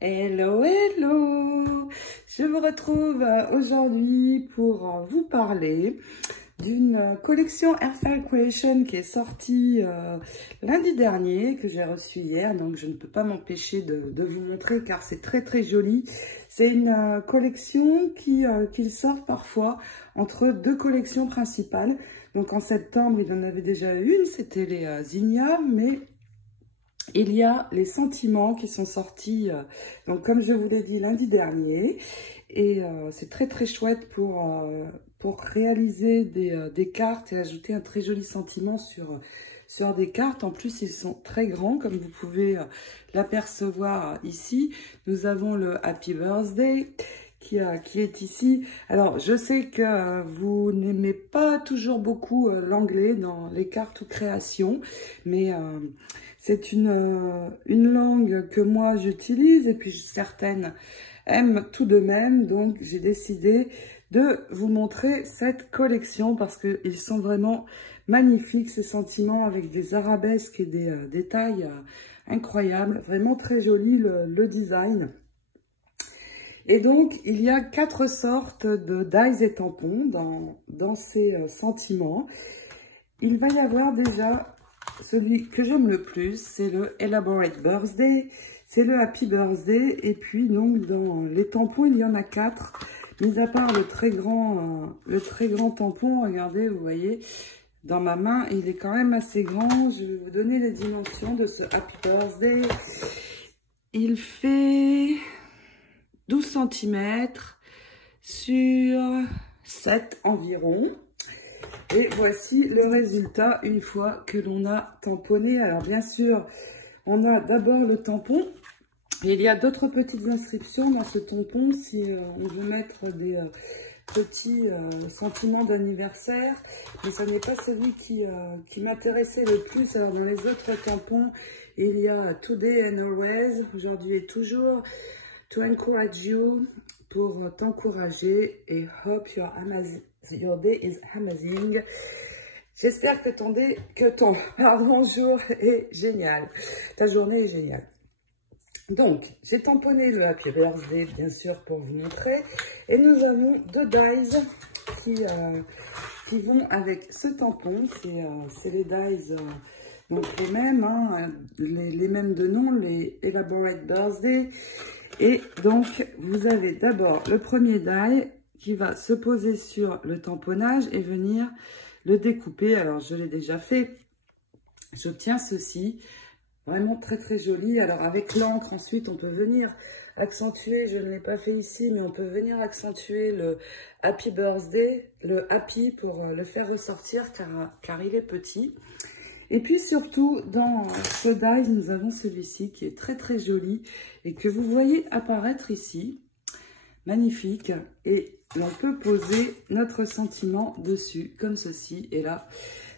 Hello, hello! Je vous retrouve aujourd'hui pour vous parler d'une collection Airfile Creation qui est sortie lundi dernier, que j'ai reçue hier, donc je ne peux pas m'empêcher de vous montrer car c'est très très joli. C'est une collection qu'il sort parfois entre deux collections principales. Donc en septembre, il en avait déjà une, c'était les Zinnia, mais il y a les sentiments qui sont sortis, donc comme je vous l'ai dit lundi dernier, et c'est très très chouette pour réaliser des cartes et ajouter un très joli sentiment sur des cartes. En plus, ils sont très grands, comme vous pouvez l'apercevoir ici. Nous avons le Happy Birthday qui est ici. Alors, je sais que vous n'aimez pas toujours beaucoup l'anglais dans les cartes ou créations, mais c'est une langue que moi j'utilise et puis certaines aiment tout de même. Donc, j'ai décidé de vous montrer cette collection parce qu'ils sont vraiment magnifiques, ces sentiments avec des arabesques et des détails incroyables. Vraiment très joli le design. Et donc, il y a 4 sortes de dies et tampons dans ces sentiments. Il va y avoir déjà celui que j'aime le plus, c'est le Elaborate Birthday, c'est le Happy Birthday. Et puis, donc, dans les tampons, il y en a 4. Mis à part le très grand tampon, regardez, vous voyez, dans ma main, il est quand même assez grand. Je vais vous donner les dimensions de ce Happy Birthday. Il fait 12 cm sur 7 environ. Et voici le résultat une fois que l'on a tamponné. Alors bien sûr, on a d'abord le tampon. Et il y a d'autres petites inscriptions dans ce tampon si on veut mettre des petits sentiments d'anniversaire. Mais ce n'est pas celui qui m'intéressait le plus. Alors dans les autres tampons, il y a Today and Always, aujourd'hui et toujours, To encourage you, pour t'encourager, et Hope your day is amazing. J'espère que ton jour est génial. Ta journée est géniale. Donc, j'ai tamponné le Happy Birthday, bien sûr, pour vous montrer. Et nous avons 2 dies qui vont avec ce tampon. C'est les dies, donc les mêmes, hein, les mêmes de nom, les Elaborate Birthday. Et donc, vous avez d'abord le premier die qui va se poser sur le tamponnage et venir le découper. Alors, je l'ai déjà fait. J'obtiens ceci. Vraiment très très joli. Alors avec l'encre, ensuite on peut venir accentuer, je ne l'ai pas fait ici, mais on peut venir accentuer le Happy Birthday, le Happy pour le faire ressortir car il est petit. Et puis surtout dans ce die, nous avons celui-ci qui est très très joli et que vous voyez apparaître ici. Magnifique. Et l'on peut poser notre sentiment dessus comme ceci. Et là,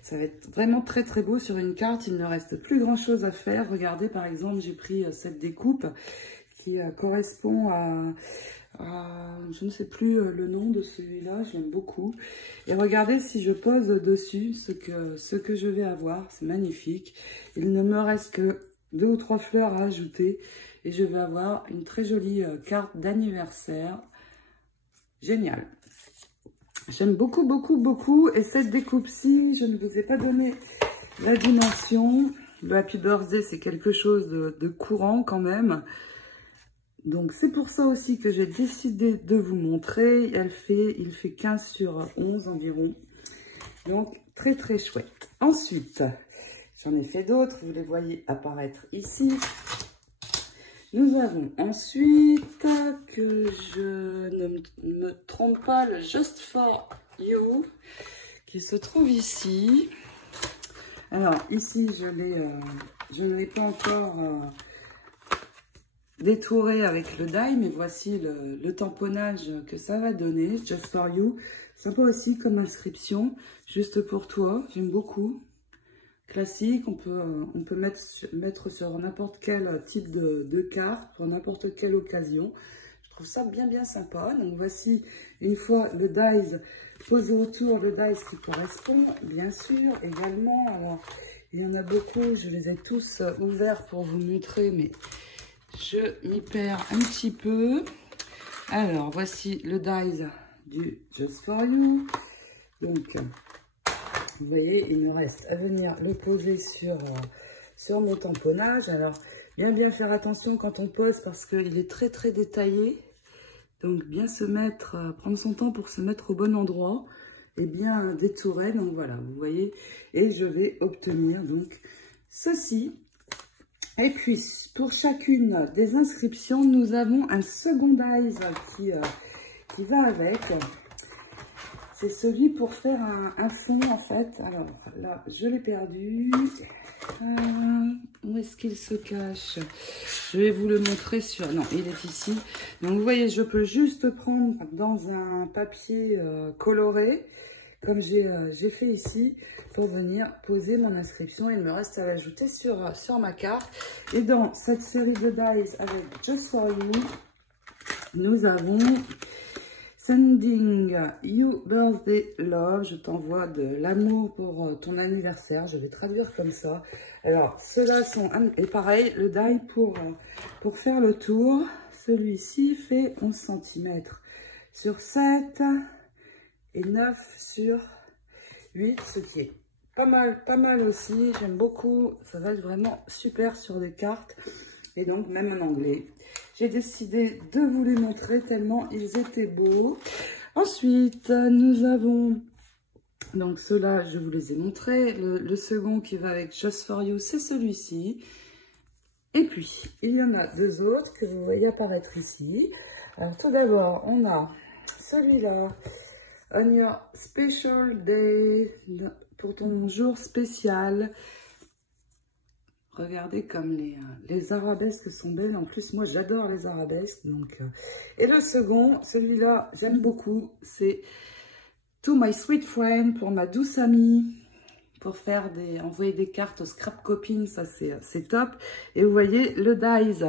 ça va être vraiment très très beau sur une carte. Il ne reste plus grand chose à faire. Regardez par exemple, j'ai pris cette découpe qui correspond à je ne sais plus le nom de celui-là, je l'aime beaucoup. Et regardez si je pose dessus ce que je vais avoir. C'est magnifique. Il ne me reste que 2 ou 3 fleurs à ajouter. Et je vais avoir une très jolie carte d'anniversaire. Génial. J'aime beaucoup, beaucoup, beaucoup. Et cette découpe-ci, je ne vous ai pas donné la dimension. Le Happy Birthday, c'est quelque chose de courant quand même. Donc, c'est pour ça aussi que j'ai décidé de vous montrer. Il fait 15 sur 11 environ. Donc, très, très chouette. Ensuite, j'en ai fait d'autres. Vous les voyez apparaître ici. Nous avons ensuite, que je ne me trompe pas, le Just For You, qui se trouve ici. Alors, ici, je ne l'ai pas encore détouré avec le die, mais voici le tamponnage que ça va donner. Just For You, sympa aussi comme inscription, juste pour toi, j'aime beaucoup. Classique, on peut mettre sur n'importe quel type de carte, pour n'importe quelle occasion. Je trouve ça bien bien sympa. Donc voici une fois le dies posé autour, le dies qui correspond, bien sûr, également. Alors, il y en a beaucoup, je les ai tous ouverts pour vous montrer, mais je m'y perds un petit peu. Alors, voici le dies du Just For You. Donc, vous voyez, il me reste à venir le poser sur mon tamponnage. Alors, bien faire attention quand on pose parce qu'il est très détaillé. Donc, bien se mettre, prendre son temps pour se mettre au bon endroit et bien détourer. Donc, voilà, vous voyez. Et je vais obtenir donc ceci. Et puis, pour chacune des inscriptions, nous avons un second dies qui va avec. C'est celui pour faire un fond, en fait. Alors, là, je l'ai perdu. Où est-ce qu'il se cache? Je vais vous le montrer sur... Non, il est ici. Donc, vous voyez, je peux juste prendre dans un papier coloré, comme j'ai fait ici, pour venir poser mon inscription. Il me reste à l'ajouter sur ma carte. Et dans cette série de dies avec Just For You, nous avons Sending You Birthday Love. Je t'envoie de l'amour pour ton anniversaire. Je vais traduire comme ça. Alors, ceux-là sont... Et pareil, le die pour faire le tour. Celui-ci fait 11 cm sur 7 et 9 sur 8, ce qui est pas mal aussi. J'aime beaucoup. Ça va être vraiment super sur des cartes. Et donc, même en anglais. J'ai décidé de vous les montrer tellement ils étaient beaux. Ensuite, nous avons... Donc, ceux-là, je vous les ai montrés. Le second qui va avec Just For You, c'est celui-ci. Et puis, il y en a deux autres que vous voyez apparaître ici. Alors, tout d'abord, on a celui-là. On your special day. Pour ton jour spécial. Regardez comme les arabesques sont belles. En plus, moi, j'adore les arabesques. Donc, et le second, celui-là, j'aime beaucoup. C'est To My Sweet Friend, pour ma douce amie. Pour faire envoyer des cartes aux scrap copines, ça c'est top. Et vous voyez, le dies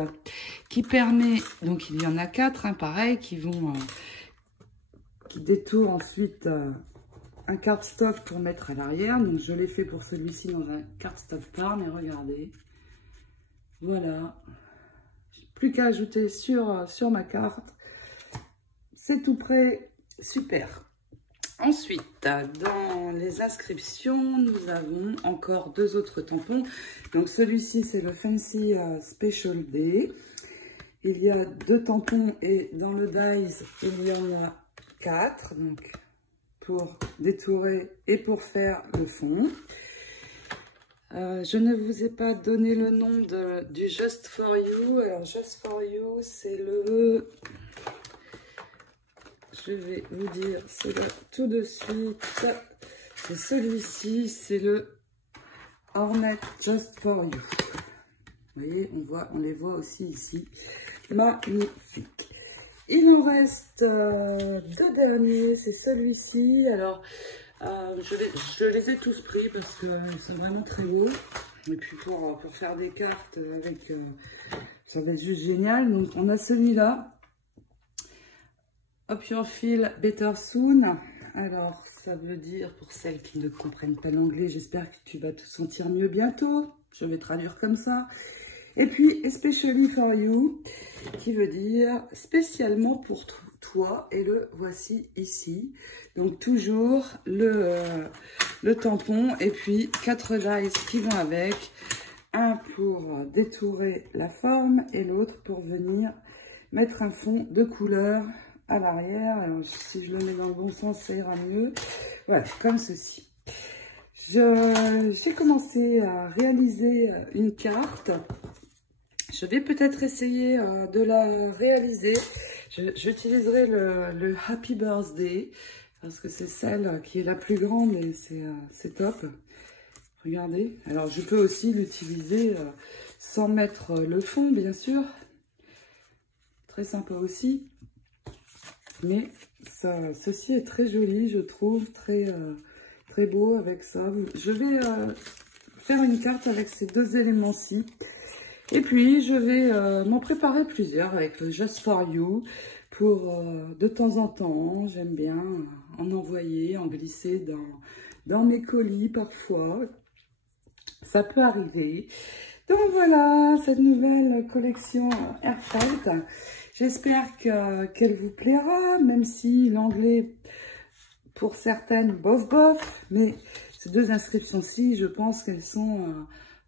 qui permet... Donc, il y en a 4, hein, pareil, qui détourent ensuite... un cardstock pour mettre à l'arrière. Donc, je l'ai fait pour celui-ci dans un cardstock par, mais regardez. Voilà. Plus qu'à ajouter sur ma carte. C'est tout prêt. Super. Ensuite, dans les inscriptions, nous avons encore deux autres tampons. Donc, celui-ci, c'est le Fancy Special Day. Il y a deux tampons et dans le dies, il y en a 4. Donc, pour détourer et pour faire le fond. Je ne vous ai pas donné le nom du Just For You. Alors, Just For You, c'est le... Je vais vous dire cela tout de suite. C'est celui-ci, c'est le Ornate Just For You. Vous voyez, on les voit aussi ici. Magnifique. Il en reste deux derniers, c'est celui-ci. Alors, je les ai tous pris parce qu'ils sont vraiment très beaux. Et puis pour faire des cartes avec, ça va être juste génial. Donc on a celui-là. Up Your Feel Better Soon. Alors, ça veut dire, pour celles qui ne comprennent pas l'anglais, j'espère que tu vas te sentir mieux bientôt. Je vais traduire comme ça. Et puis, Especially For You, qui veut dire spécialement pour toi. Et le voici ici. Donc, toujours le tampon. Et puis, 4 dies qui vont avec. Un pour détourer la forme et l'autre pour venir mettre un fond de couleur à l'arrière. Alors, si je le mets dans le bon sens, ça ira mieux. Voilà, comme ceci. J'ai commencé à réaliser une carte. Je vais peut-être essayer de la réaliser. J'utiliserai le Happy Birthday parce que c'est celle qui est la plus grande et c'est top. Regardez. Alors, je peux aussi l'utiliser sans mettre le fond, bien sûr. Très sympa aussi. Mais ceci est très joli, je trouve. Très beau avec ça. Je vais faire une carte avec ces deux éléments-ci. Et puis, je vais m'en préparer plusieurs avec le Just For You pour de temps en temps. J'aime bien en envoyer, en glisser dans mes colis parfois. Ça peut arriver. Donc voilà, cette nouvelle collection Airfelt. J'espère qu'elle vous plaira, même si l'anglais, pour certaines, bof bof, mais ces deux inscriptions-ci, je pense qu'elles sont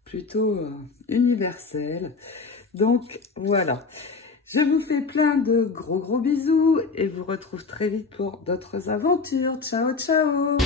plutôt universelles. Donc voilà, je vous fais plein de gros bisous et vous retrouve très vite pour d'autres aventures. Ciao, ciao!